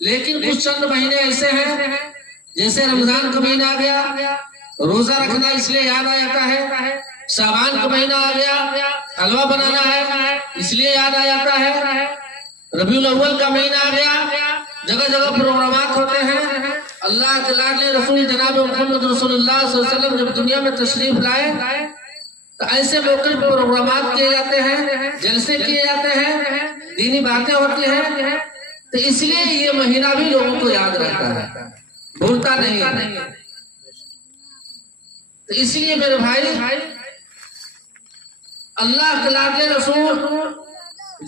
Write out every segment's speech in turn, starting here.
لیکن کچھ چند مہینے ایسے ہیں جیسے رمضان کا مہینہ آ گیا روزہ رکھنا اس لیے یاد آ جاتا ہے، شعبان کا مہینہ آ گیا حلوہ بنانا ہے اس لیے یاد آ جاتا ہے، ربیع الاول کا مہینہ آ گیا جگہ جگہ پروگرامات ہوتے ہیں۔ اللہ کے لاڈلے رسول جناب محمد رسول اللہ صلی اللہ علیہ وسلم جب دنیا میں تشریف لائے تو ایسے موقع پر پروگرامات کیے جاتے ہیں، جلسے کیے جاتے ہیں، دینی باتیں ہوتی ہیں، تو اس لیے یہ مہینہ بھی لوگوں کو یاد رہتا ہے، بھولتا نہیں۔ تو اس لیے میرے بھائی اللہ کے لاڈلے رسول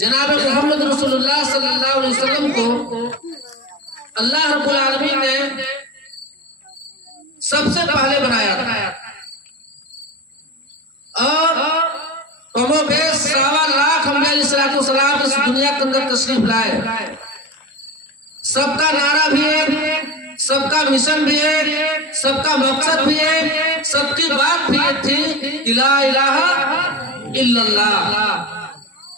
جناب محمد رسول اللہ صلی اللہ علیہ وسلم کو اللہ رب العالمین نے سب سے پہلے بنایا تھا، اور کم و بیش 1.25 لاکھ انبیاء علیہ السلام اس دنیا کے اندر تشریف لائے، سب کا نعرہ بھی ہے، سب کا مشن بھی ہے، سب کا مقصد بھی ہے، سب کی بات بھی تھی کہ لا الہ الا اللہ،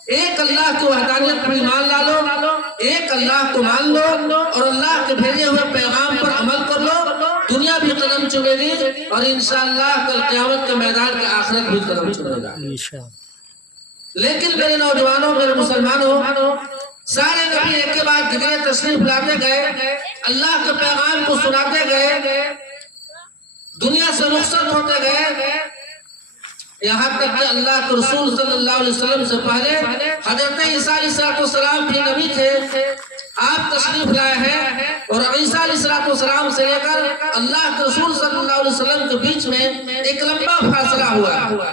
ایک اللہ کی وحدانیت پر ایمان ڈالو، ایک اللہ کو مان لو اور اللہ کے بھیجے ہوئے پیغام پر عمل کر لو، دنیا بھی قدم چلے گی اور انشاءاللہ کل قیامت کے میدان کے آخرت بھی قدم چلے گا۔ لیکن میرے نوجوانوں، میرے مسلمانوں، سارے نبی ایک کے بعد دیگرے تشریف لاتے گئے، اللہ کے پیغام کو سناتے گئے، دنیا سے رخصت ہوتے گئے، یہاں تک کہ اللہ کے رسول صلی اللہ علیہ وسلم سے پہلے حضرت عیسیٰ علیہ السلام بھی نبی تھے، آپ تشریف لائے ہیں، اور عیسیٰ علیہ السلام سے لے کر اللہ کے رسول صلی اللہ علیہ وسلم کے بیچ میں ایک لمبا فاصلہ ہوا،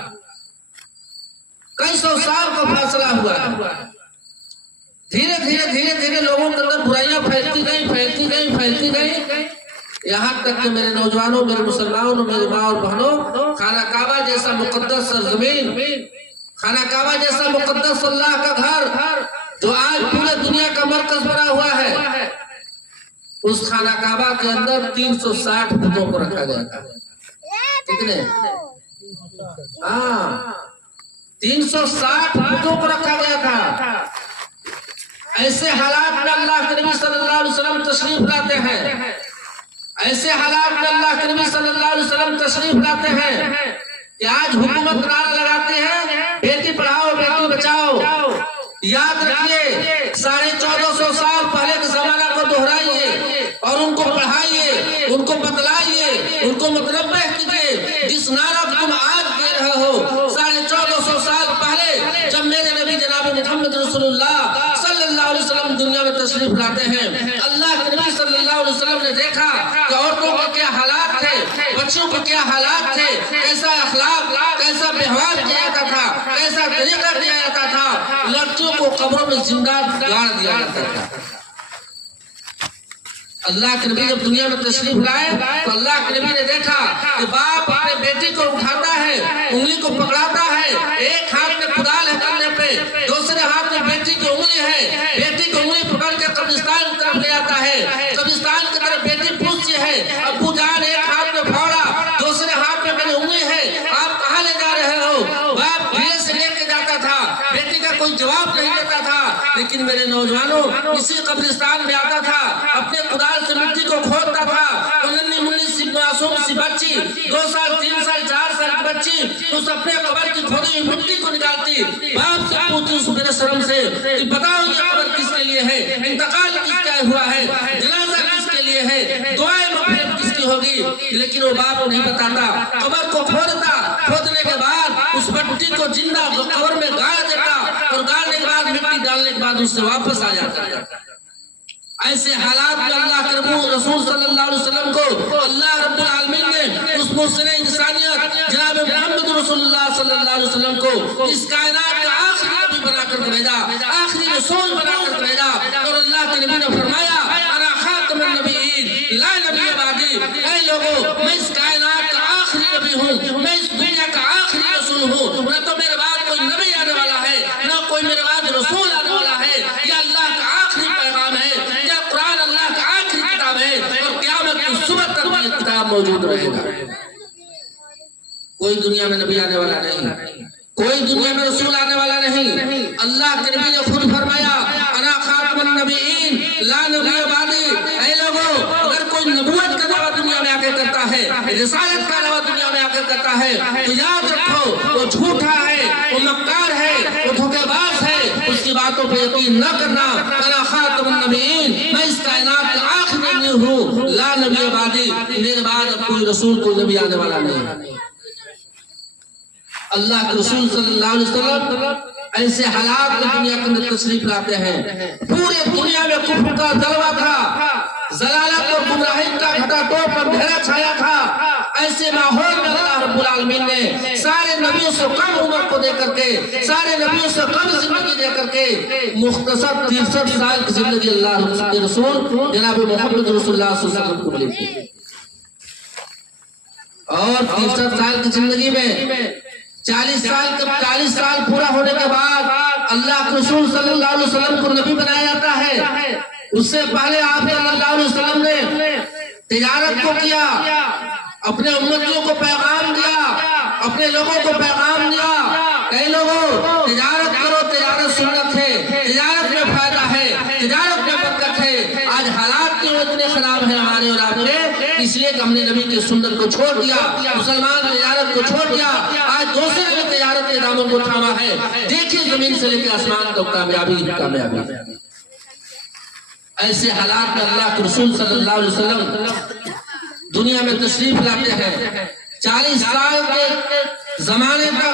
کئی سو سال کا فاصلہ ہوا، دھیرے دھیرے لوگوں کے اندر برائیاں پھیلتی گئیں، یہاں تک کہ میرے نوجوانوں، میرے مسلمانوں، میرے ماں اور بہنوں، خانہ کعبہ جیسا مقدس سرزمین، خانہ کعبہ جیسا مقدس اللہ کا گھر جو آج پورے دنیا کا مرکز بنا ہوا ہے، اس خانہ کعبہ کے اندر 360 بتوں کو رکھا گیا تھا، کتنے؟ 360 بتوں کو رکھا گیا تھا۔ ایسے حالات میں اللہ کے نبی صلی اللہ علیہ وسلم تشریف لاتے ہیں، ایسے حالات میں اللہ کے نبی صلی اللہ علیہ وسلم تشریف لاتے ہیں کہ آج حکومت نعرہ لگاتے ہیں بیٹی پڑھاؤ بیٹی بچاؤ، یاد رکھیے 1450 سال پہلے کے زمانہ کو دہرائیے اور ان کو پڑھائیے، ان کو بتلائیے، ان کو متنبہ کیجیے، جس نعرہ کو تم آج دے رہے ہو 1450 سال پہلے جب میرے نبی جناب محمد رسول اللہ صلی اللہ علیہ وسلم دنیا میں تشریف لاتے ہیں، اللہ کے نبی صلی اللہ علیہ وسلم نے دیکھا کہ عورتوں کے کیا حالات تھے، بچوں کے کیا حالات تھے، کیسا اخلاق، کیسا ویوہار کیا جاتا تھا، کیسا طریقہ کیا جاتا تھا، لڑکیوں کو قبروں میں زندہ گاڑ دیا جاتا تھا۔ اللہ کے نبی جب دنیا میں تشریف لائے تو اللہ کے نبی نے دیکھا کہ باپ اپنے بیٹی کو اٹھاتا ہے، انگلی کو پکڑاتا ہے، ایک ہاتھ میں کدال ہے کندھے پہ، دوسرے ہاتھ میں بیٹی کی انگلی ہے، بیٹی کی انگلی پکڑ کے قبرستان کی طرف لے آتا ہے، قبرستان کی طرف بیٹی پوچھتی ہے، ابو جان ایک ہاتھ میں پھاوڑا دوسرے ہاتھ میں میری انگلی ہے، آپ کہاں لے جا رہے ہو؟ باپ دھیرے سے لے کے جاتا تھا، بیٹی کا کوئی جواب نہیں دیتا تھا، لیکن میرے نوجوانوں اسی قبرستان میں آتا تھا، اپنے کدال سے مٹی کو کھودتا تھا، ننھی منھی سی معصوم سی بچی 2 سال 3 سال 4 سال کی بچی اس اپنے قبر کی کھودی ہوئی مٹی کو نکالتی، باپ سے پوچھتی اس میرے شرم سے کہ بتاؤ یہ قبر کس کے لیے ہے، انتقال کس کا ہوا ہے، جنازہ کس کے لیے ہے، دعائیں مغفرت کس کی ہوگی، لیکن وہ باپ نہیں بتاتا، قبر کو کھودتا، کھودنے کے بعد اس مٹی کو زندہ قبر میں گاڑ دیتا اور گاڑنے کے بعد مٹی ڈالنے کے بعد اس سے واپس آ جاتا ہے۔ ایسے حالات میں اللہ کے رسول صلی اللہ علیہ وسلم کو اللہ رب العالمین نے اس محسن انسانیت جناب محمد رسول اللہ صلی اللہ علیہ وسلم کو اس کائنات کا آخری نبی بنا کر بھیجا، آخری رسول بنا کر بھیجا، اور اللہ کے نبی نے فرمایا انا خاتم النبیین لا نبی بعدی، اے لوگوں میں اس کائنات کا آخری نبی ہوں، میں اس دنیا کا آخری رسول ہوں، نہ تو میرے بعد کوئی نبی آنے والا ہے، نہ کوئی میرے بعد رسول آنے والا ہے، یہ اللہ کا آخری پیغام ہے، قرآن اللہ کا آخری کتاب ہے، اور قیامت کی صبح تک یہ کتاب موجود رہے گا۔ کوئی دنیا میں نبی آنے والا نہیں، کوئی دنیا میں رسول آنے والا نہیں، اللہ کے نبی نے خود فرمایا انا خاتم النبیین ला नबी बादी। ऐ लोगों, अगर कोई नबूवत का दावा दुनिया में आकर करता है, रिसालत का दावा दुनिया में आकर करता है, तो याद रखो वो झूठा है, वो मक्कार है, वो धोखेबाज है। उसकी बातों पर यकीन न करना। अना खातमुन नबीयीन, मैं इस कायनात का आखिरी नबी हूँ। ला नबी बादी, मेरे बाद अब कोई रसूल कोई नबी आने वाला नहीं है। अल्लाह के रसूल सल्लल्लाहु अलैहि वसल्लम ऐसे हालात में दुनिया के अंदर तशरीफ लाते हैं। पूरे दुनिया में कुफ्र का जलवा था, जलालत और गुमराही का घटाटोप पर अंधेरा छाया था। ऐसे माहौल में अल्लाह रब्बुल आलमीन ने सारे नबियों से कम उम्र को दे करके, सारे नबियों से कम जिंदगी दे करके मुख्तसर 63 साल की जिंदगी अल्लाह के रसूल जनाब मोहम्मद रसूलुल्लाह सल्लल्लाहु अलैहि वसल्लम को मिली थी। और 63 साल की जिंदगी में 40 साल पूरा होने के बाद अल्लाह के रसूल सल्लल्लाहु अलैहि वसल्लम को नबी बनाया जाता है। उससे पहले आप सल्लल्लाहु अलैहि वसल्लम ने तिजारत को किया, अपने उम्मतियों को पैगाम दिया, अपने लोगों को पैगाम दिया। कई लोगों, तिजारत करो, तिजारत सुन्नत है, तिजारत में फायदा है, तिजारत में बरकत है। आज हालात क्यों इतने खराब हैं हमारे और आपके? इसलिए कि हमने नबी की सुन्नत को छोड़ दिया, मुसलमान तिजारत को छोड़ दिया। आज दूसरे ने तिजारत के दामन को थामा है। देखिए जमीन से लेकर आसमान तक कामयाबी। ऐसे हालात में अल्लाह के रसूल सल्लल्लाहु अलैहि वसल्लम दुनिया में तशरीफ लाते हैं। 40 साल के जमाने तक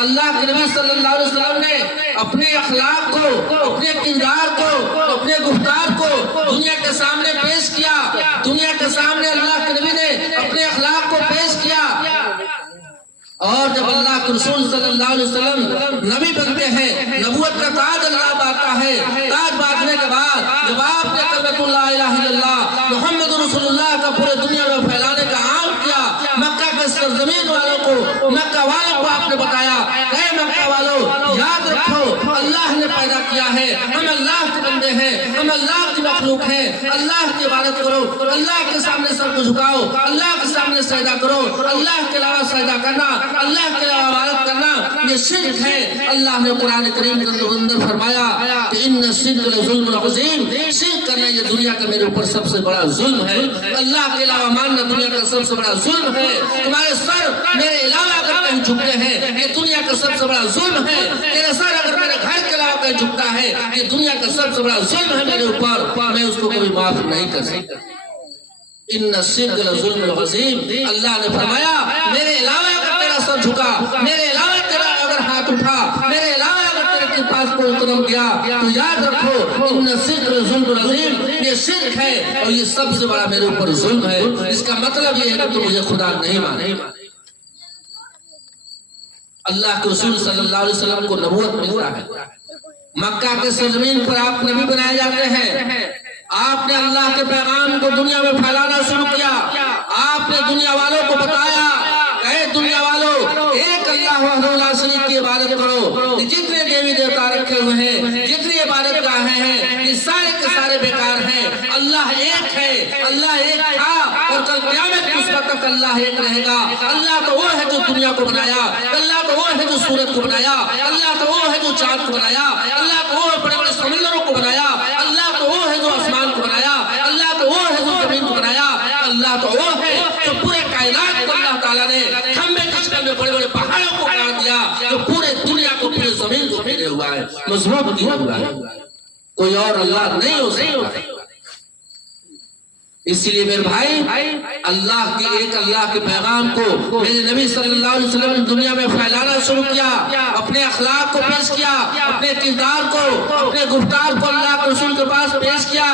अल्लाह के नबी सल्लल्लाहु अलैहि वसल्लम ने अपने अखलाक को, अपने किरदार को, अपने गुफ्तार को दुनिया के सामने पेश किया। दुनिया के सामने अल्लाह के नबी ने अपने अखलाक को पेश किया। और जब अल्लाह के रसूल सल्लल्लाहु अलैहि वसल्लम नबी बनते हैं, नबूवत का ताज अल्लाह बांधता है। ताज बांधने के बाद जब आपने कलमतुल ला इलाहा इल्लल्लाह मुहम्मद रसूलुल्लाह का पूरे दुनिया में फैलाने का आम किया, मक्का के सरजमीन वालों को, मक्का वालों को आपने बताया, ऐ मक्का वालों, याद रखो अल्लाह ने पैदा किया है, हम अल्लाह के बंदे हैं, हम अल्लाह की मखलूक हैं। अल्लाह की इबादत करो, अल्लाह के सामने सर को झुकाओ, अल्लाह के सामने सजदा करो। अल्लाह के अलावा सजदा करना, अल्लाह के अलावा इबादत करना ये शिर्क है। अल्लाह ने कुरान करीम के अंदर फरमाया कि इन्न शिर्क लज़ुल्मुन अज़ीम, शिर्क करना ये दुनिया का मेरे ऊपर सबसे बड़ा जुल्म है। अल्लाह के अलावा मानना दुनिया का सबसे बड़ा जुल्म है। तुम्हारे सर मेरे अलावा अगर कहीं झुकते हैं ये दुनिया का सबसे बड़ा जुल्म है। तेरा सर अगर मेरे घर के अलावा कहीं झुकता है ये दुनिया का सबसे बड़ा जुल्म है मेरे ऊपर, मैं उसको कभी माफ नहीं कर सकता। इन्न शिर्क लज़ुल्मुन अज़ीम, अल्लाह ने फरमाया मेरे अलावा अगर तेरा सर झुका, मेरे अलावा तेरा अगर हाथ उठा, मेरे अलावा अगर तेरे के पास कोई कदम किया, तो याद रखो इन्न शिर्क लज़ुल्मुन अज़ीम, ये शिर्क है और ये सबसे बड़ा मेरे ऊपर जुल्म है। इसका मतलब ये है कि तुम मुझे खुदा नहीं माने। अल्लाह के रसूल सल्लल्लाहु अलैहि वसल्लम को नबूवत मिलता है, मक्का के सरजमीन पर आप नबी बनाए जाते हैं। आपने अल्लाह के पैगाम को दुनिया में फैलाना शुरू किया। आपने दुनिया वालों को बताया, ऐ दुनिया वालों, एक अल्लाह वहदहु ला शरीक की इबादत करो। जितने देवी देवता रखे हुए हैं, जितनी इबादत गाहें हैं, ये सारे के सारे बेकार हैं। अल्लाह एक है, अल्लाह एक था और कल क़यामत के उस वक्त तक अल्लाह एक रहेगा। अल्लाह तो वो है जो दुनिया को बनाया, अल्लाह तो वो है जो सूरज को बनाया, अल्लाह तो वो है जो चांद को बनाया, अल्लाह तो वो है बड़े बड़े समुद्रों को बनाया, अल्लाह तो वो है जो आसमान को बनाया, अल्लाह तो वो है जो जमीन को बनाया, अल्लाह तो वो है जो पूरे कायनात को अल्लाह ताला ने खंबे कशकल में बड़े बड़े पहाड़ों को काट दिया, जो पूरे दुनिया को, पूरे जमीन को घेरे हुआ है, मजबूत किया हुआ है। कोई और अल्लाह नहीं हो सकता। इसलिए मेरे भाई, अल्लाह के एक अल्लाह के पैगाम को मेरे नबी सल्लल्लाहु अलैहि वसल्लम ने दुनिया में फैलाना शुरू किया। अपने अखलाक को पेश किया, अपने किरदार को, अपने गुफ्तार को अल्लाह के रसूल के पास पेश किया।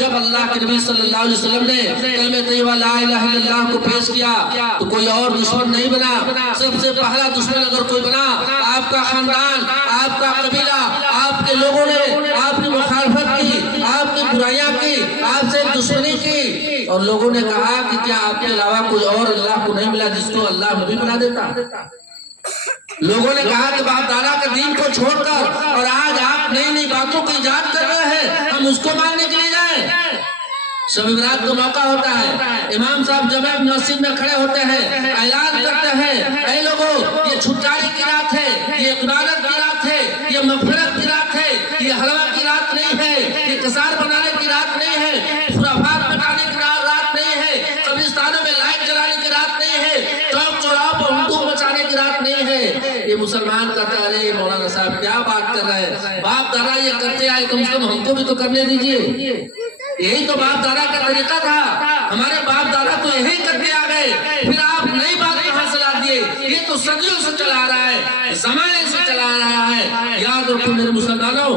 जब अल्लाह के नबी सल्लल्लाहु अलैहि वसल्लम ने कलमे तय्यबा ला इलाहा इल्लल्लाह को पेश किया तो कोई और दुश्मन नहीं बना। सबसे पहला दुश्मन अगर कोई बना, आपका खानदान, आपका कबीला, आपके लोगों ने आपकी मुखालफत की, आपकी बुराइयां की, आपसे दुश्मनी की, और लोगों ने कहा कि क्या आपके अलावा कोई और अल्लाह को नहीं मिला जिसको अल्लाह नबी बना देता। लोगों ने कहा कि बाप दादा के दीन को छोड़कर और आज आप नई नई बातों की इजाद कर रहे हैं, हम उसको मानने के लिए जाएं। शब बरात का मौका होता है, इमाम साहब जब मस्जिद में खड़े होते हैं, ऐलान करते हैं, ऐ लोगों, ये छुटकारे की रात है, ये इबादत की रात है, ये मग़फ़िरत की रात है, ये हलवा की रात नहीं है, ये कसार बनाने की रात ये मुसलमान कहता है अरे मौलाना साहब क्या बात कर रहे हैं, बाप दादा ये करते आए, कम से कम हमको भी तो करने दीजिए। यही तो बाप दादा का तरीका था, हमारे बाप दादा तो यही करते आ गए, फिर आप नई बात कहाँ से ला दिए? ये तो सदियों से चला आ रहा है, जमाने से चला आ रहा है। याद रखो मेरे मुसलमानों,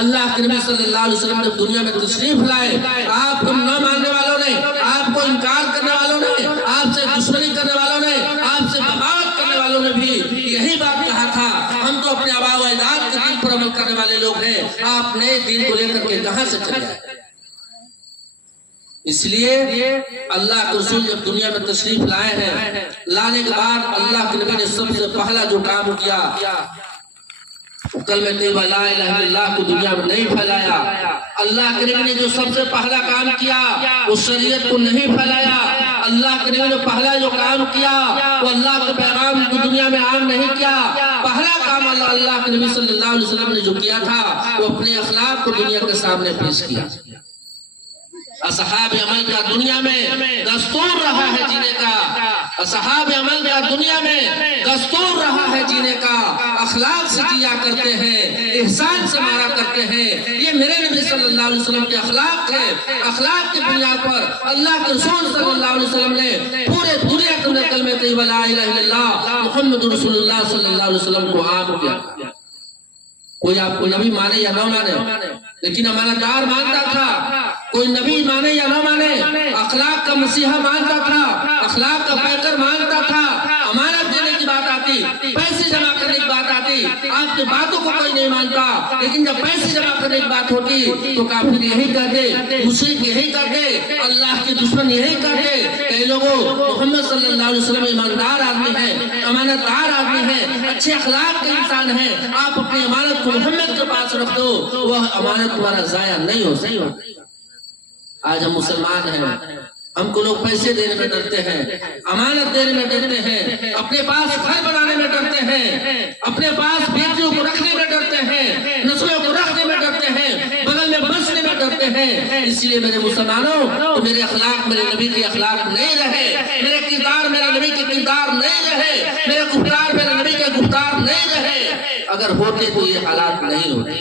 अल्लाह के नबी सल्लल्लाहु अलैहि वसल्लम जब दुनिया में तशरीफ लाए, आपको न मानने वालों ने, आपको इनकार करने वालों ने, आपसे दुश्मनी करने वालों ने, आपसे बगावत करने वालों ने भी यही बात कहा था, हम तो अपने आबा व अजदाद के दीन पर अमल करने वाले लोग हैं, आप नए दीन को लेकर के कहां से चले आए? इसलिए अल्लाह के रसूल जब दुनिया में तशरीफ लाए हैं, लाने के बाद अल्लाह के नबी ने सबसे पहला जो काम किया, कलमे तैयबा ला इलाहा इल्लल्लाह को दुनिया में नहीं फैलाया। अल्लाह के नबी ने जो सबसे पहला काम किया वो शरीयत को नहीं फैलाया। अल्लाह के नबी ने पहला जो काम किया वो अल्लाह के पैगाम को दुनिया में आम नहीं किया। पहला काम अल्लाह के नबी सल्लल्लाहु अलैहि वसल्लम ने जो किया था वो अपने अखलाक को दुनिया के सामने पेश किया। असहाब अमल का दुनिया में दस्तूर रहा है जीने का, असहाब अमल का दुनिया में दस्तूर रहा है जीने का, अखलाक से जिया करते हैं, एहसान से मारा करते हैं। ये मेरे नबी सल्लल्लाहु अलैहि वसल्लम के अखलाक है। अखलाक की बुनियाद पर अल्लाह के रसूल सल्लल्लाहु अलैहि वसल्लम ने पूरे दुनिया के अंदर कलमे तैयबा ला इलाहा इल्लल्लाह मुहम्मदुर रसूलुल्लाह सल्लल्लाहु अलैहि वसल्लम को आम किया। कोई आपको नबी माने या न माने, लेकिन अमानतदार मानता था। कोई नबी माने या न माने, अखलाक का मसीहा मानता था, अखलाक का पैकर मानता था। अमानत देने की बात आती, पैसे जमा करने की बात आती, आपकी बातों को कोई नहीं मानता, लेकिन जब पैसे जमा करने की बात होती तो काफिर यही कहते, मुशरिक यही कहते, अल्लाह के दुश्मन यही कहते। कई लोगों मोहम्मद सल्लल्लाहु अलैहि वसल्लम ईमानदार आदमी है, अमानतदार आदमी है, अच्छे अखलाक के इंसान है, आप अपनी अमानत को मोहम्मद के पास रख दो, वह अमानत तुम्हारा जाया नहीं हो। सही हो। आज हम मुसलमान हैं, हमको लोग पैसे देने में डरते हैं, अमानत देने में डरते हैं, अपने पास घर बनाने में डरते हैं, अपने पास बेटियों को रखने में डरते हैं, नस्लों को रखने में डरते हैं, बगल में बसने में डरते हैं। इसलिए मेरे मुसलमानों, तो मेरे अखलाक मेरे नबी के अखलाक नहीं रहे, मेरे किरदार मेरे नबी के किरदार नहीं रहे, मेरे गुफ्तार मेरे नबी के गुफ्तार नहीं रहे। अगर होते तो ये हालात नहीं होते।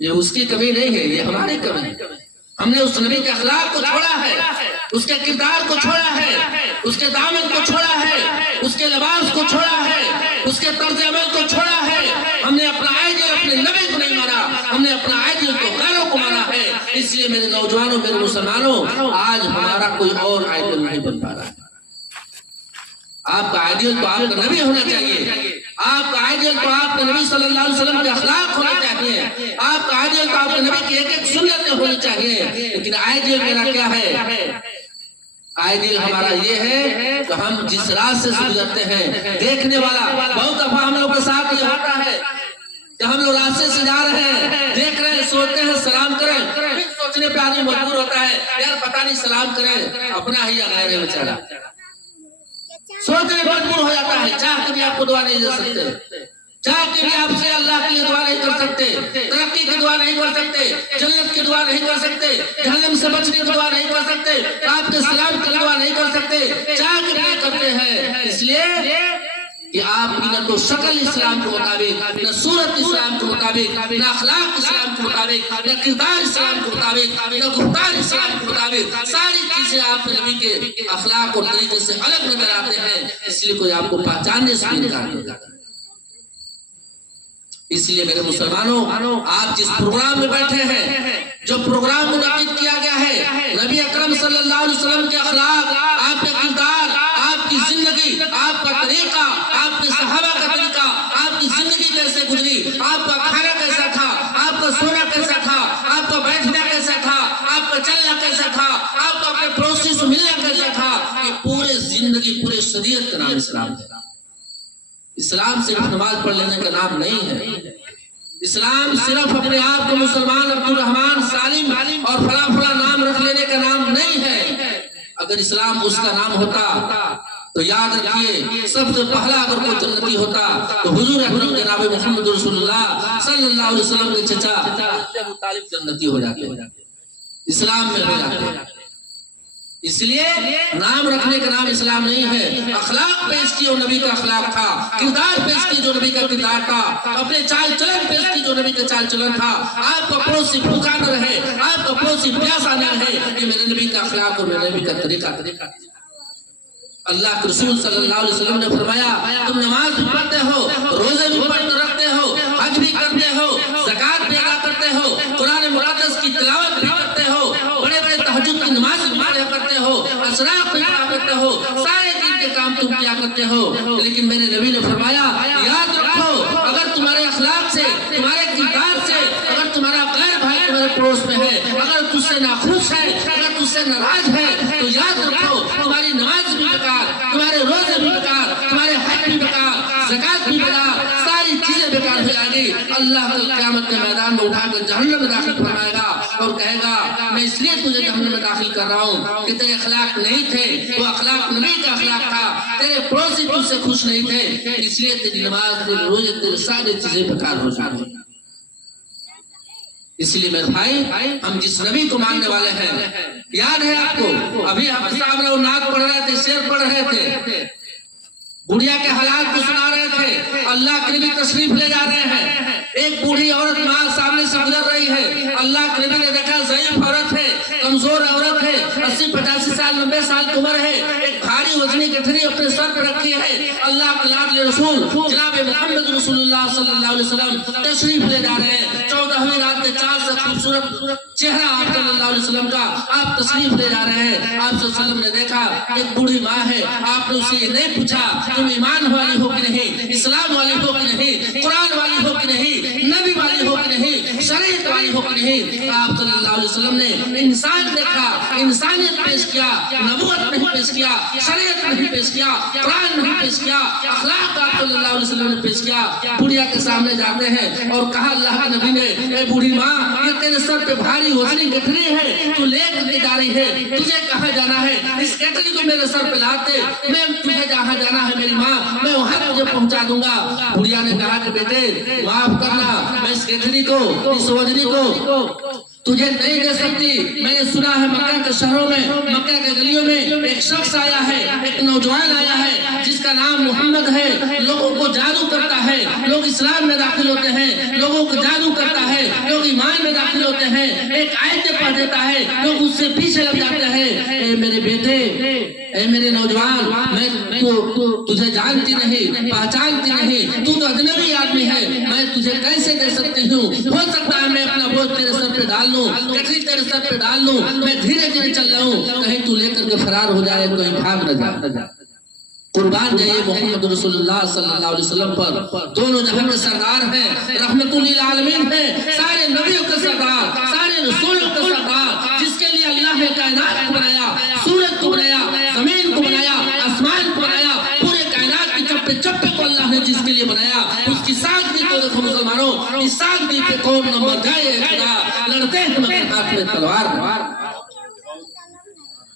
ये उसकी कमी नहीं है, ये हमारी कमी है। हमने उस नबी के अखलाक को छोड़ा है, उसके किरदार को छोड़ा है, उसके दामन को छोड़ा है, उसके लिबास को छोड़ा है, उसके तर्ज अमल को छोड़ा है। हमने अपना आइडियल अपने नबी को नहीं माना, हमने अपना आइडियल को गैरों को माना है। इसलिए मेरे नौजवानों, मेरे मुसलमानों, आज हमारा कोई और आइडियल नहीं बन पा रहा है। आपका आइडियल तो आपका नबी होना चाहिए, आपका आइडियल तो आपके नबी सल्लल्लाहु अलैहि वसल्लम के अखलाक होने चाहिए, आपका आइडियल तो आपके नबी की एक एक सुन्नत होनी चाहिए। लेकिन आइडियल मेरा क्या है? आइडियल हमारा ये है कि हम जिस रास्ते से गुजरते हैं, देखने वाला बहुत दफा हम लोग के साथ ये होता है कि हम लोग रास्ते से जा रहे हैं, देख रहे हैं, सोचते हैं सलाम करें, फिर सोचने पे आदमी मजबूर होता है, यार पता नहीं सलाम करें अपना ही अगैर है बेचारा, सोचने मजबूर हो जाता है। चाह के भी आपको दुआ नहीं दे सकते, चाह के भी आपसे अल्लाह के लिए दुआ नहीं कर सकते, तरक्की की दुआ नहीं कर सकते, जन्नत की दुआ नहीं कर सकते, जहन्नम से बचने की दुआ नहीं कर सकते, आपके सलाम की दुआ नहीं कर सकते, चाह के भी करते हैं। इसलिए कि आप न तो शक्ल इस्लाम के मुताबिक, न सूरत इस्लाम के मुताबिक, न अखलाक इस्लाम के मुताबिक, न किरदार इस्लाम के मुताबिक, न गुफ्तार इस्लाम के मुताबिक, सारी चीजें आप नबी के अखलाक और तरीके से अलग नजर आते हैं। इसलिए कोई आपको पहचानने से इनकार नहीं करता। इसलिए मेरे मुसलमानों, आप जिस प्रोग्राम में बैठे हैं, जो प्रोग्राम मुनक्किद किया गया है, नबी अकरम सल्लल्लाहु अलैहि वसल्लम के अखलाक, आपके किरदार, आपकी जिंदगी, आपका तरीका, आपके सहाबा का तरीका, आपकी जिंदगी कैसे गुजरी, आपका खाना कैसा था, आपका सोना कैसा था, आपका बैठना कैसा था, आपका चलना कैसा था, आपका अपने पड़ोसी से मिलना कैसा था, ये पूरे जिंदगी, पूरे शरीयत का नाम इस्लाम है। इस्लाम सिर्फ नमाज पढ़ लेने का नाम नहीं है। इस्लाम सिर्फ अपने आप को मुसलमान, अब्दुल रहमान, सालिम और फला फला नाम रख लेने का नाम नहीं है। अगर इस्लाम उसका नाम होता तो याद रखिए, सबसे पहला अगर कोई जन्नती होता तो हुजूर अकरम जनाब मोहम्मद रसूलुल्लाह सल्लल्लाहु अलैहि वसल्लम के चचा अबू तालिब जन्नती हो जाते, इस्लाम में हो जाते। اس لیے نام رکھنے کا نام اسلام نہیں ہے. اخلاق پیش کی جو نبی کا اخلاق تھا, کردار پیش کی جو نبی کا کردار تھا, اپنے چال چلن پیش کی جو نبی کا چال چلن تھا. آپ کا پڑوسی بھوکا نہ رہے, آپ کا پڑوسی پیاسا نہ رہے, یہ میرے نبی کا اخلاق اور میرے نبی کا طریقہ. اللہ کے رسول صلی اللہ علیہ وسلم نے فرمایا تم نماز بھی پڑھتے ہو, روزے بھی رکھتے ہو, حج بھی کرتے ہو, زکات بھی ادا کرتے ہو, قرآن مقدس کی تلاوت بھی کرتے ہو, بڑے بڑے تہجد کی نماز بھی پڑھا کرتے ہو, اشراق بھی پڑھا کرتے ہو, سارے دین کے کام تم کیا کرتے ہو. لیکن میرے نبی نے فرمایا یاد رکھو, اگر تمہارے اخلاق سے, تمہارے کردار سے, اگر تمہارا غیر بھائی تمہارے پڑوس میں ہے, اگر تجھ سے ناخوش ہے, اگر تجھ سے ناراض ہے, تو یاد رکھو تمہاری نماز بھی بیکار, تمہارے روزے بھی بیکار, تمہارے حج بھی بیکار, زکات بھی بیکار, ساری چیزیں بیکار ہو جائیں گی. اللہ کل قیامت کے میدان میں اٹھا کر جہنم میں داخل فرمائے گا اور کہے گا میں اس لیے تجھے جہنم میں داخل کر رہا ہوں کہ تیرے اخلاق نہیں تھے, وہ اخلاق نبی کا اخلاق تھا, تیرے پڑوسی تجھ سے خوش نہیں تھے, اس لیے تیری نماز, تیرے روزے, تیرے ساری چیزیں بیکار ہو جائیں گی. اس لیے میرے بھائی ہم جس نبی کو ماننے والے ہیں, یاد ہے آپ کو ابھی حافظ صاحب نے وہ نعت پڑھ رہے تھے, شعر پڑھ رہے تھے, بڑھیا کے حالات کو سنا رہے تھے, اللہ کے نبی تشریف لے جا رہے ہیں, ایک بوڑھی عورت ماں سامنے سے گزر رہی ہے, اللہ کے نبی نے دیکھا ضعیف عورت ہے, کمزور عورت ہے, 80-85 سال 90 سال کی عمر ہے, ایک بھاری وزنی گٹھری اپنے سر پہ رکھی ہے. اللہ کے لاڈلے رسول جناب محمد رسول اللہ صلی اللہ علیہ وسلم تشریف لے جا رہے ہیں, 14ویں رات کے چاند سے خوبصورت چہرہ آپ صلی اللہ علیہ وسلم کا, آپ تشریف لے جا رہے ہیں. آپ صلی اللہ علیہ وسلم نے دیکھا ایک بوڑھی ماں ہے, آپ نے اسے نہیں پوچھا تم ایمان والی ہو کہ نہیں, اسلام والی ہو کہ نہیں, قرآن والی ہو کہ نہیں, نبی والی ہو کہ نہیں, شریعت والی ہو کہ نہیں. آپ صلی اللہ علیہ وسلم نے انسان دیکھا, انسانیت پیش کیا, نبوت نہیں پیش کیا, شریعت نہیں پیش کیا, قرآن نہیں پیش کیا, اخلاق آپ صلی اللہ علیہ وسلم نے پیش کیا. بڑھیا کے سامنے جاتے ہیں اور کہا اللہ کے نبی نے اے بوڑھی ماں یہ تیرے سر پہ بھاری وزنی گٹھری ہے, تو لے کر کے جا رہی ہے, تجھے کہاں جانا ہے, اس گٹھری کو میرے سر پہ لاتے, میں تجھے جہاں جانا ہے میری ماں میں وہاں تجھے پہنچا دوں گا. بڑھیا نے کہا کہ بیٹے معاف کرنا, میں اس گٹھری کو, اس وزنی کو تجھے نہیں دے سکتی. میں نے سنا ہے مکہ کے شہروں میں, مکہ کے گلیوں میں ایک شخص آیا ہے, ایک نوجوان آیا ہے جس کا نام محمد ہے, لوگوں کو جادو کرتا ہے, لوگ اسلام میں داخل ہوتے ہیں, لوگوں کو جادو کرتا ہے, لوگ ایمان میں داخل ہوتے ہیں, ایک آیتیں پڑھ دیتا ہے, لوگ اس سے پیچھے لگ جاتے ہیں. اے میرے بیٹے, اے میرے نوجوان, میں تجھے جانتی نہیں, پہچانتی نہیں, تو اجنبی آدمی ہے, میں تجھے کیسے دے سکتی ہوں. ہو سکتا ہے میں اپنا بوجھ تیرے سر پہ ڈال لوں, گٹھری تیرے سر پہ ڈال لوں, میں دھیرے دھیرے چل رہا ہوں, کہیں تو لے کر کے فرار ہو جائے, کوئی بھاگ نہ جائے. قربان جائیے محمد رسول اللہ صلی اللہ علیہ وسلم پر, دونوں جہاں کے سردار ہیں, رحمت للعالمین ہیں, سارے نبیوں کے سردار, سارے رسولوں کے سردار, جس کے لیے اللہ نے کائنات کو بنایا, سورج کو بنایا, زمین کو بنایا, آسمان کو بنایا, پورے کائنات کے چپے چپے کو اللہ نے جس کے لیے بنایا, اس کی سادگی کو دیکھو مسلمانوں, اس سادگی پہ کون نمبر جائے خدا, لڑتے ہیں مگر ہاتھ میں تلوار.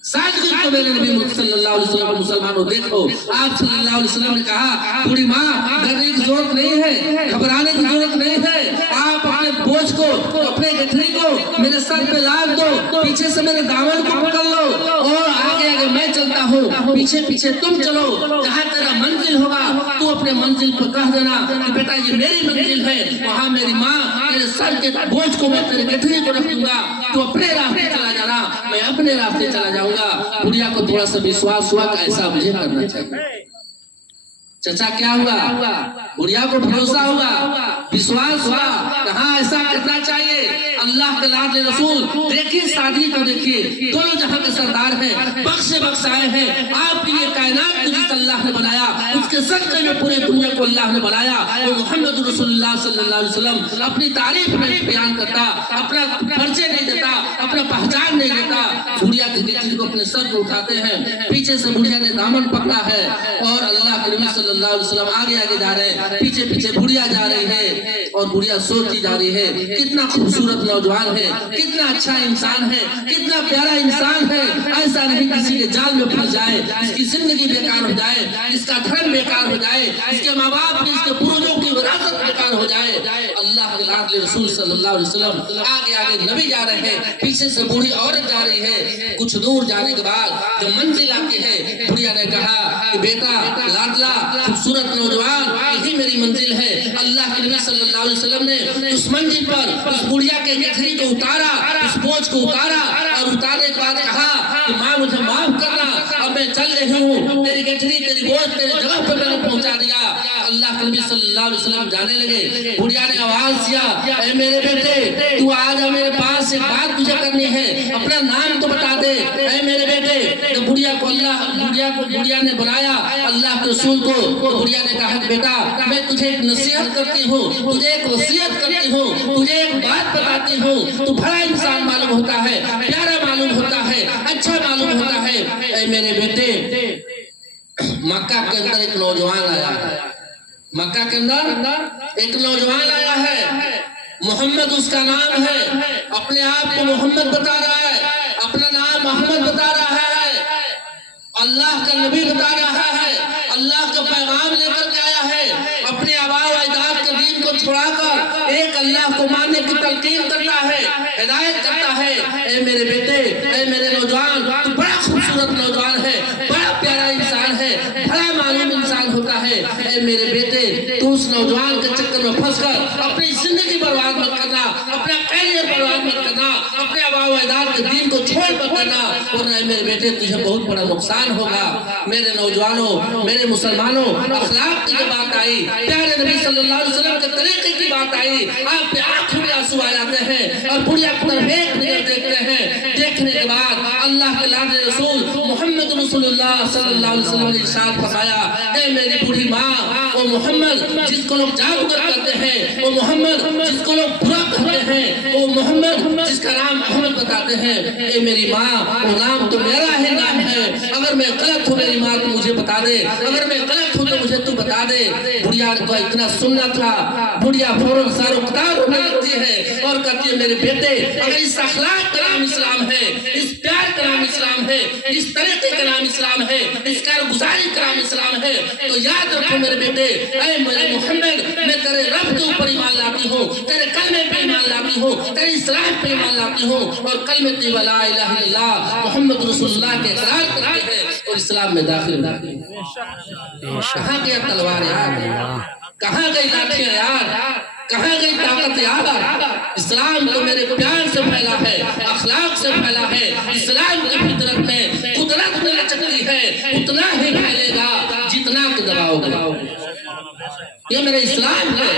سادگی کو میرے نبی صلی اللہ علیہ وسلم کو مسلمانوں دیکھو. آپ صلی اللہ علیہ وسلم نے کہا بوڑھی ماں ڈرنے کی ضرورت نہیں ہے, گھبرانے کی ضرورت نہیں ہے, آپ اپنے بوجھ کو, اپنے گٹھری کو میرے سر پہ لاد دو, پیچھے سے میرے دامن کو پکڑ لو, اور آگے آگے میں چلتا ہوں, پیچھے پیچھے تم چلو, جہاں تیرا منزل ہوگا تو اپنے منزل پر کہہ دینا کہ بیٹا یہ میری منزل ہے, وہاں میری ماں میرے سر کے بوجھ کو میں تیرے گٹھری کو رکھ دوں گا, تو اپنے راستے چلا جانا, میں اپنے راستے چلا جاؤں گا. بڑھیا کو تھوڑا سا وشواس ہوا کہ ایسا مجھے کرنا چاہیے. چچا کیا ہوا, بڑھیا کو بھروسہ ہوا, وشواس ہوا کہ ہاں ایسا کرنا چاہیے. اللہ کے لاڈلے رسول دیکھیے سادگی کو, دیکھیے دونوں جہاں کے سردار ہیں, بخش آئے ہیں, آپ کی یہ کائنات کو جس اللہ نے بنایا اس کے صدقے میں پورے دنیا کو اللہ نے بنایا. وہ محمد رسول اللہ صلی اللہ علیہ وسلم اپنی تعریف نہیں بیان کرتا, اپنا پرچے نہیں دیتا, اپنا پہچان نہیں دیتا. بڑھیا کے گٹھری کو اپنے سر کو اٹھاتے ہیں, پیچھے سے بڑھیا نے دامن پکڑا ہے, اور اللہ کے نبی صلی اللہ علیہ وسلم آگے آگے جا رہے ہیں, پیچھے پیچھے بڑھیا جا رہی ہے, اور بڑھیا سوچتی جا رہی ہے کتنا خوبصورت نوجوان ہے, کتنا اچھا انسان ہے, کتنا پیارا انسان ہے, ایسا نہیں کسی کے جال میں پھنس جائے, اس کی زندگی بیکار ہو جائے, اس کا دھن بیکار ہو جائے, اس کے ماں باپ کی, اس کے پروجوں کی وراثت بیکار ہو جائے. اللہ लाडले रसूल सल्लल्लाहु अलैहि वसल्लम आगे आगे नबी जा रहे हैं, पीछे से बूढ़ी औरत जा रही है। कुछ दूर जाने के बाद जब मंजिल आती है, बुढ़िया ने कहा कि बेटा लाडला खूबसूरत नौजवान, यही मेरी मंजिल है। अल्लाह के नबी सल्लल्लाहु अलैहि वसल्लम ने उस मंजिल पर उस बुढ़िया के गठरी को उतारा, उस बोझ को उतारा और उतारने के बाद कहा कि माँ मुझे माफ करना, अब मैं चल रही हूँ, तेरी गठरी तेरी बोझ तेरी जगह पर मैंने पहुंचा दिया। अल्लाह के नबी सल्लल्लाहु अलैहि वसल्लम जाने लगे। बुढ़िया ने आवाज दिया, ऐ मेरे बेटे तू आ जा मेरे पास, एक बात तुझे करनी है, अपना नाम तो बता दे। ऐ मेरे बेटे, तो बुढ़िया ने बुलाया अल्लाह के रसूल को। तो बुढ़िया ने कहा बेटा मैं तुझे एक नसीहत करती हूँ, तुझे एक वसीयत करती हूँ, तुझे एक बात बताती हूँ, तू बड़ा इंसान मालूम होता है, प्यारा मालूम होता है, अच्छा मालूम होता है। ऐ मेरे बेटे, मक्का के अंदर एक नौजवान आया है, मक्का के अंदर एक नौजवान आया है, मोहम्मद उसका नाम है, अपने आप को मोहम्मद बता रहा है, अपना नाम मोहम्मद बता रहा है, अल्लाह का नबी बता रहा है, अल्लाह का पैगाम लेकर के आया है, अपने आबाओ अजदाद के दीन को छुड़ाकर एक अल्लाह को मानने की तलकीन करता है, हिदायत करता है। ऐ मेरे बेटे, ऐ मेरे नौजवान, तू बड़ा खूबसूरत नौजवान है, बड़ा प्यारा इंसान है, बड़ा मालूम इंसान होता है। ऐ मेरे बेटे, तू उस नौजवान के चक्कर में फंसकर अपनी जिंदगी बर्बाद मत करना, अपना कैरियर बर्बाद मत करना, अपने आबाओ अजदाद के दीन को छोड़ मत करना, वरना मेरे बेटे तुझे बहुत बड़ा नुकसान होगा। मेरे नौजवानों, मेरे मुसलमानों, अखलाक की बात आई, प्यारे नबी सल्लल्लाहु अलैहि वसल्लम के तरीके की बात आई, आपके आंखों में आंसू आ जाते हैं और बुढ़िया की तरफ एक नजर देखते हैं। देखने के बाद अल्लाह के लाडले रसूल मोहम्मद रसूलुल्लाह सल्लल्लाहु अलैहि वसल्लम ने इरशाद फरमाया, ऐ मेरी बूढ़ी माँ, वो मोहम्मद जिसको लोग जादूगर करते हैं, वो मोहम्मद जिसको लोग बुरा कहते हैं, वो मोहम्मद जिसका नाम अहमद बताते हैं, ऐ मेरी माँ, वो नाम तो मेरा ही नाम है, अगर मैं गलत हूँ मेरी माँ तो मुझे बता दे, अगर मैं गलत हूँ तो मुझे तू बता दे। बुढ़िया को इतना सुनना था, बुढ़िया फौरन सरोकार होने लगती है और कहती है मेरे बेटे, अगर इस अखलाक का नाम इस्लाम है, इस प्यार का नाम इस्लाम है, इस तरीके का नाम इस्लाम है, इस कारगुजारी का नाम इस्लाम है, तो याद रखो मेरे बेटे, ऐ मेरे मोहम्मद, मैं तेरे रब के ऊपर ईमान लाती हूँ, तेरे कलमे पे ईमान लाती हूँ, तेरे इस्लाम पे ईमान लाती हूँ और कलमे पे ला इलाहा इल्लल्लाह मोहम्मद रसूलुल्लाह के इकरार करती है और इस्लाम में दाखिल होती है। कहाँ गया तलवार यार, कहाँ गई लाठियां यार, कहाँ गई ताकत यार। इस्लाम तो मेरे प्यार से फैला है, अखलाक से फैला है, इस्लाम की फितरत में कुदरत में लचकती है, उतना ही फैलेगा जितना कि दबाओगे। ये मेरा इस्लाम है,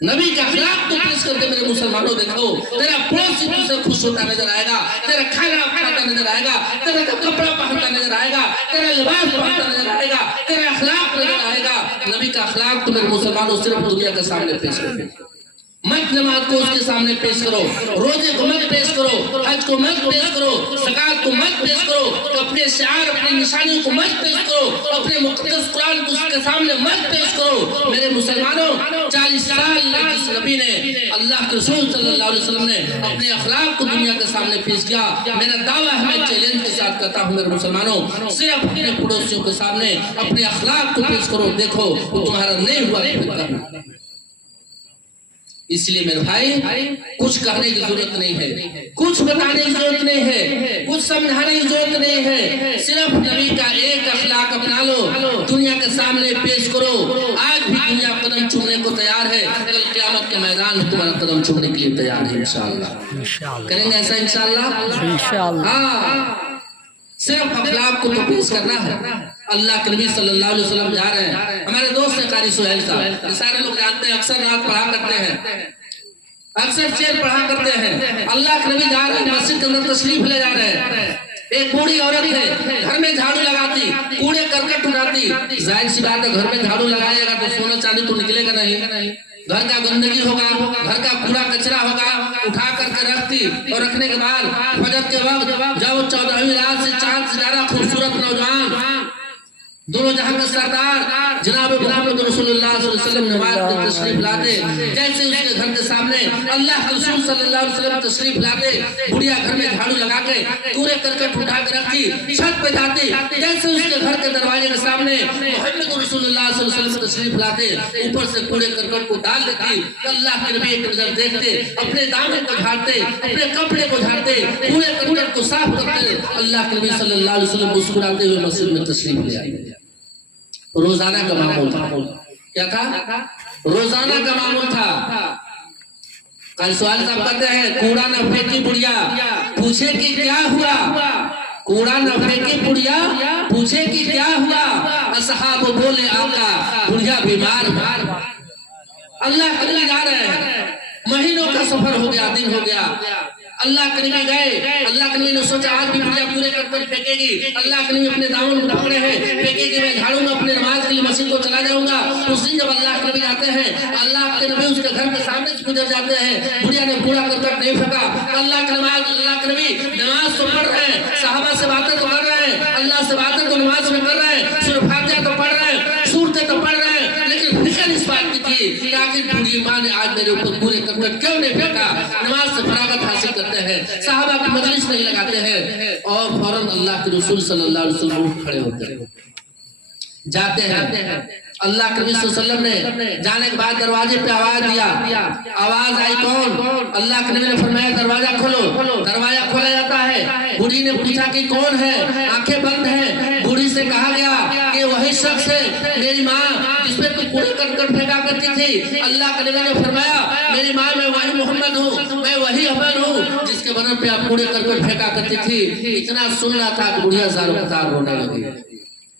नबी का अखलाक तो पेश करके मेरे मुसलमानों देखो, तेरा पड़ोसी तुझसे खुश होता नजर आएगा, तेरा खाना खाता नजर आएगा, तेरा कपड़ा पहनता नजर आएगा, तेरा लिबास पहनता नजर आएगा, तेरा अखलाक नजर आएगा। नबी का अखलाक तो मेरे मुसलमानों सिर्फ दुनिया के सामने पेश करो, मत नमाज को उसके सामने पेश करो, रोजे को मत पेश करो, हज को मत पेश करो, ज़कात को मत पेश करो, तो अपने शिआर अपनी निशानियों को मत पेश करो, अपने मुक़द्दस कुरान को उसके सामने मत पेश करो। मेरे मुसलमानों, 40 साल जिस नबी ने, अल्लाह के रसूल सल्लल्लाहु अलैहि वसल्लम ने अपने अखलाक को दुनिया के सामने पेश किया। मेरा दावा है, मैं चैलेंज के साथ कहता हूँ मेरे मुसलमानों, सिर्फ अपने पड़ोसियों के सामने अपने अखलाक को पेश करो, देखो वो तुम्हारा नहीं हुआ फिर करना। इसलिए मेरे भाई, कुछ कहने की जरूरत नहीं है, कुछ बताने की जरूरत नहीं है, कुछ समझाने की जरूरत नहीं है, सिर्फ नबी का एक अखलाक अपना लो, दुनिया के सामने पेश करो। आज भी दुनिया कदम चूमने को तैयार है, कल क़यामत के मैदान में तुम्हारा कदम चूमने के लिए तैयार है। इंशाअल्लाह करेंगे ऐसा, इंशाअल्लाह। हाँ, सिर्फ अखलाक को तो पेश करना है। अल्लाह के नबी सल्लल्लाहु अलैहि वसल्लम जा रहे हैं, हमारे दोस्त हैं कारी सुहैल साहब, सारे लोग जानते हैं, अक्सर रात पढ़ा करते हैं, अक्सर शेर पढ़ा करते हैं। अल्लाह के नबी जा रहे हैं, मस्जिद के अंदर तशरीफ ले जा रहे हैं, एक बूढ़ी औरत है, घर में झाड़ू लगाती, कूड़े करकट उठाती। जाहिर सी बात है, घर में झाड़ू लगाएगा तो सोना चांदी तो निकलेगा नहीं, घर का गंदगी होगा, घर का कूड़ा कचरा होगा, उठा करके रखती और रखने के बाद फजर के वक्त जब 14वीं रात से चांद से ज्यादा खूबसूरत नौजवान दोनों जहां का सरदार जनाब मोहम्मद रसूलुल्लाह सल्लल्लाहु अलैहि वसल्लम नमाज में तशरीफ लाते, जैसे उसके घर के सामने अल्लाह के रसूल सल्लल्लाहु अलैहि वसल्लम तशरीफ लाते, बुढ़िया घर में झाड़ू लगा के कूड़े करकट उठा के रखती, छत पे जाती, जैसे उसके घर के दरवाजे के सामने मोहम्मद रसूलुल्लाह सल्लल्लाहु अलैहि वसल्लम तशरीफ लाते, ऊपर से कूड़े करकट को डाल देती, अल्लाह के नबी एक नजर देखते, अपने दामन को झाड़ते, अपने कपड़े को झाड़ते, कूड़े करकट को साफ करते, अल्लाह के नबी सल्लल्लाहु अलैहि वसल्लम मुस्कुराते हुए मस्जिद में तशरीफ ले आते। रोजाना का मामूल था। क्या था? रोजाना का मामूल था। कल सवाल साहब कहते हैं कूड़ा न फेंकी बुढ़िया पूछे कि क्या हुआ, कूड़ा न फेंकी बुढ़िया पूछे कि क्या हुआ, असहाब बोले आका बुढ़िया बीमार। अल्लाह के नबी जा रहे हैं, महीनों का सफर हो गया, दिन हो गया, अल्लाह के नबी गए, अल्लाह के नबी ने सोचा आज भी बुढ़िया पूरे करकट फेंकेगी, अल्लाह के नबी अपने दामन को पकड़े हैं, फेंकेगी, मैं झाड़ूंगा, अपने नमाज के लिए मस्जिद को चला जाऊंगा। उस दिन जब अल्लाह के नबी जाते हैं, अल्लाह के नबी उसके घर के सामने से गुजर जाते हैं, बुढ़िया ने पूरा करकट नहीं फेंका, अल्लाह के नबी नमाज तो पढ़ रहे हैं, साहबा से बातें तो कर रहे हैं, अल्लाह से बातें तो नमाज में कर रहे हैं, सूरह फातिहा तो पढ़ रहे हैं, सूरतें तो पढ़ रहे हैं, लेकिन फिक्र इस बात की थी कि आखिर बूढ़ी माँ ने आज मेरे ऊपर पूरे करकट क्यों नहीं फेंका। नमाज से फरागत हासिल करते हैं, साहबा की मजलिस नहीं लगाते हैं, और फौरन अल्लाह के रसूल सल्लल्लाहु अलैहि वसल्लम खड़े होते हैं, जाते हैं। अल्लाह के नबी सल्लल्लाहु अलैहि वसल्लम ने जाने के बाद दरवाजे पे आवाज दिया, आवाज आई कौन? अल्लाह के नबी ने फरमाया दरवाजा खोलो, दरवाजा खोला जाता है। बूढ़ी ने पूछा कि कौन है, आंखें बंद हैं। बूढ़ी से कहा गया कि वही शख्स है मेरी माँ जिसपे तू कूड़े करकट फेंका करती थी। अल्लाह के नबी ने फरमाया मेरी माँ मैं वही मोहम्मद हूँ, मैं वही अहमद हूँ जिसके बदन पे आप कूड़े करकट फेंका करती थी। इतना सुनना था कि बुढ़िया ज़ारो कतार रोने लगी।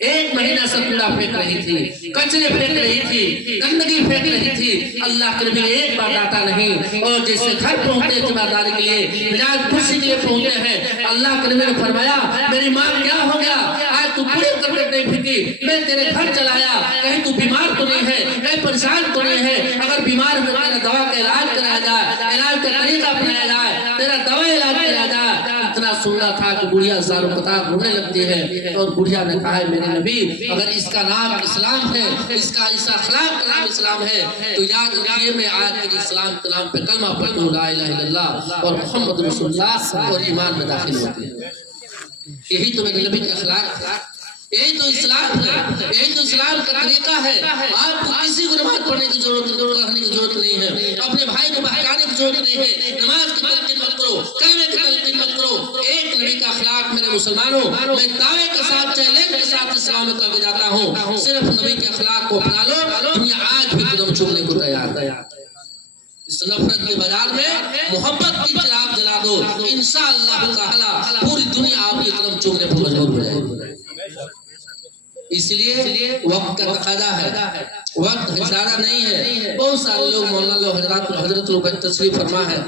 एक महीना से कूड़ा फेंक रही थी, कचरे फेंक रही थी, गंदगी फेंक रही थी, अल्लाह के नबी एक बार डांटा नहीं। और जैसे घर पहुंचते जिम्मेदारी के लिए, मिजाज खुशी के लिए पहुंचते हैं, अल्लाह के नबी ने फरमाया मेरी माँ क्या हो गया, आज तू कूड़े करकट नहीं फेंकी, मैं तेरे घर चलाया, कहीं तू बीमार तो नहीं है, कहीं परेशान तो नहीं है, अगर बीमार हो तेरा दवा का इलाज कराया जाए, इलाज का तरीका अपनाया जाए, तेरा दवा इलाज कराया जाए। इतना सुनना था कि बुढ़िया ज़ारो कतार रोने लगती है। और बुढ़िया ने कहा मेरे नबी अगर इसका नाम इस्लाम है, इसका अखलाक का नाम इस्लाम है, तो याद रखिए मैं आज तक इस्लाम के नाम पे कलमा पढ़ता हूँ ला इलाहा इल्लल्लाह और मोहम्मद रसूलुल्लाह और ईमान में दाखिल होती है। यही तो मेरे नबी का अखलाक, यही तो इस्लाम है, यही तो इस्लाम का तरीका है। आपको किसी को नमाज पढ़ने की जरूरत नहीं है, अपने भाई को बहकाने की जरूरत नहीं है, नमाज की तलकीन मत करो, कलमे की तलकीन मत करो। एक नबी का अखलाक मेरे मुसलमानों, मैं दावे के साथ चैलेंज के साथ इस्लाम में करके जाता हूँ, सिर्फ नबी के अखलाक को अपना लो, दुनिया आज भी कदम चुमने को तैयार है। इस नफरत के बाजार में मोहब्बत की चिराग जला दो, इंशाअल्लाह ताला पूरी दुनिया आपके कदम चुमने पर मजबूर हो जाएगी। इसलिए वक्त का तकादा है, वक्त ज्यादा नहीं है। बहुत सारे लोग मौलाना लोग हजरत लोग तशरीफ फरमा है।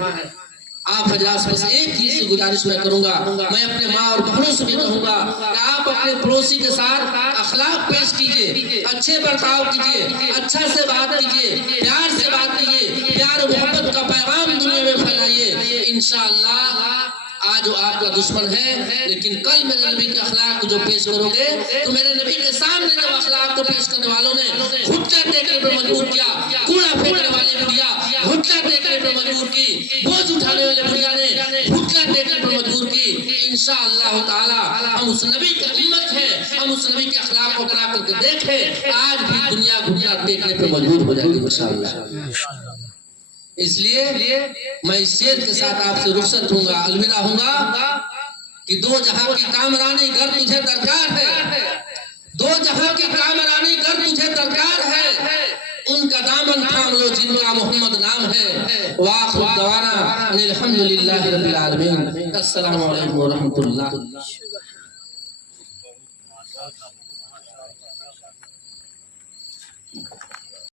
आप हजरात बस एक चीज से गुजारिश मैं करूंगा, मैं अपने माँ और बहनों से भी कहूंगा कि आप अपने पड़ोसी के साथ अखलाक पेश कीजिए, अच्छे बर्ताव कीजिए, अच्छा से बात कीजिए, प्यार से बात कीजिए, प्यार और मोहब्बत का पैगाम दुनिया में फैलाइए। इंशाअल्लाह आज वो आपका दुश्मन है, लेकिन कल मेरे नबी के अखलाक को जो पेश करोगे तो मेरे नबी के सामने जो अखलाक को पेश करने वालों ने घुटना टेकने पर मजबूर किया, कूड़ा फेंकने वाली बुढ़िया घुटना टेकने पर मजबूर की, बोझ उठाने वाली बुढ़िया ने घुटना टेकने पर मजबूर की। इंशाअल्लाह ताला हम उस नबी की उम्मत है, हम उस नबी के अखलाक को अपना करके देखें, आज भी दुनिया घुटना टेकने पर मजबूर हो जाएगी इंशाअल्लाह। इसलिए मैं इस शेर के साथ आपसे रुखसत होऊंगा, अलविदा होऊंगा कि दो जहां की कामरानी घर तुझे दरकार है, दो जहां की कामरानी घर तुझे दरकार है, उनका दामन थाम लो जिनका मोहम्मद नाम है। वाखिर दवाना अल्हम्दुलिल्लाहि रब्बिल आलमीन। अस्सलामु अलैकुम व रहमतुल्लाह।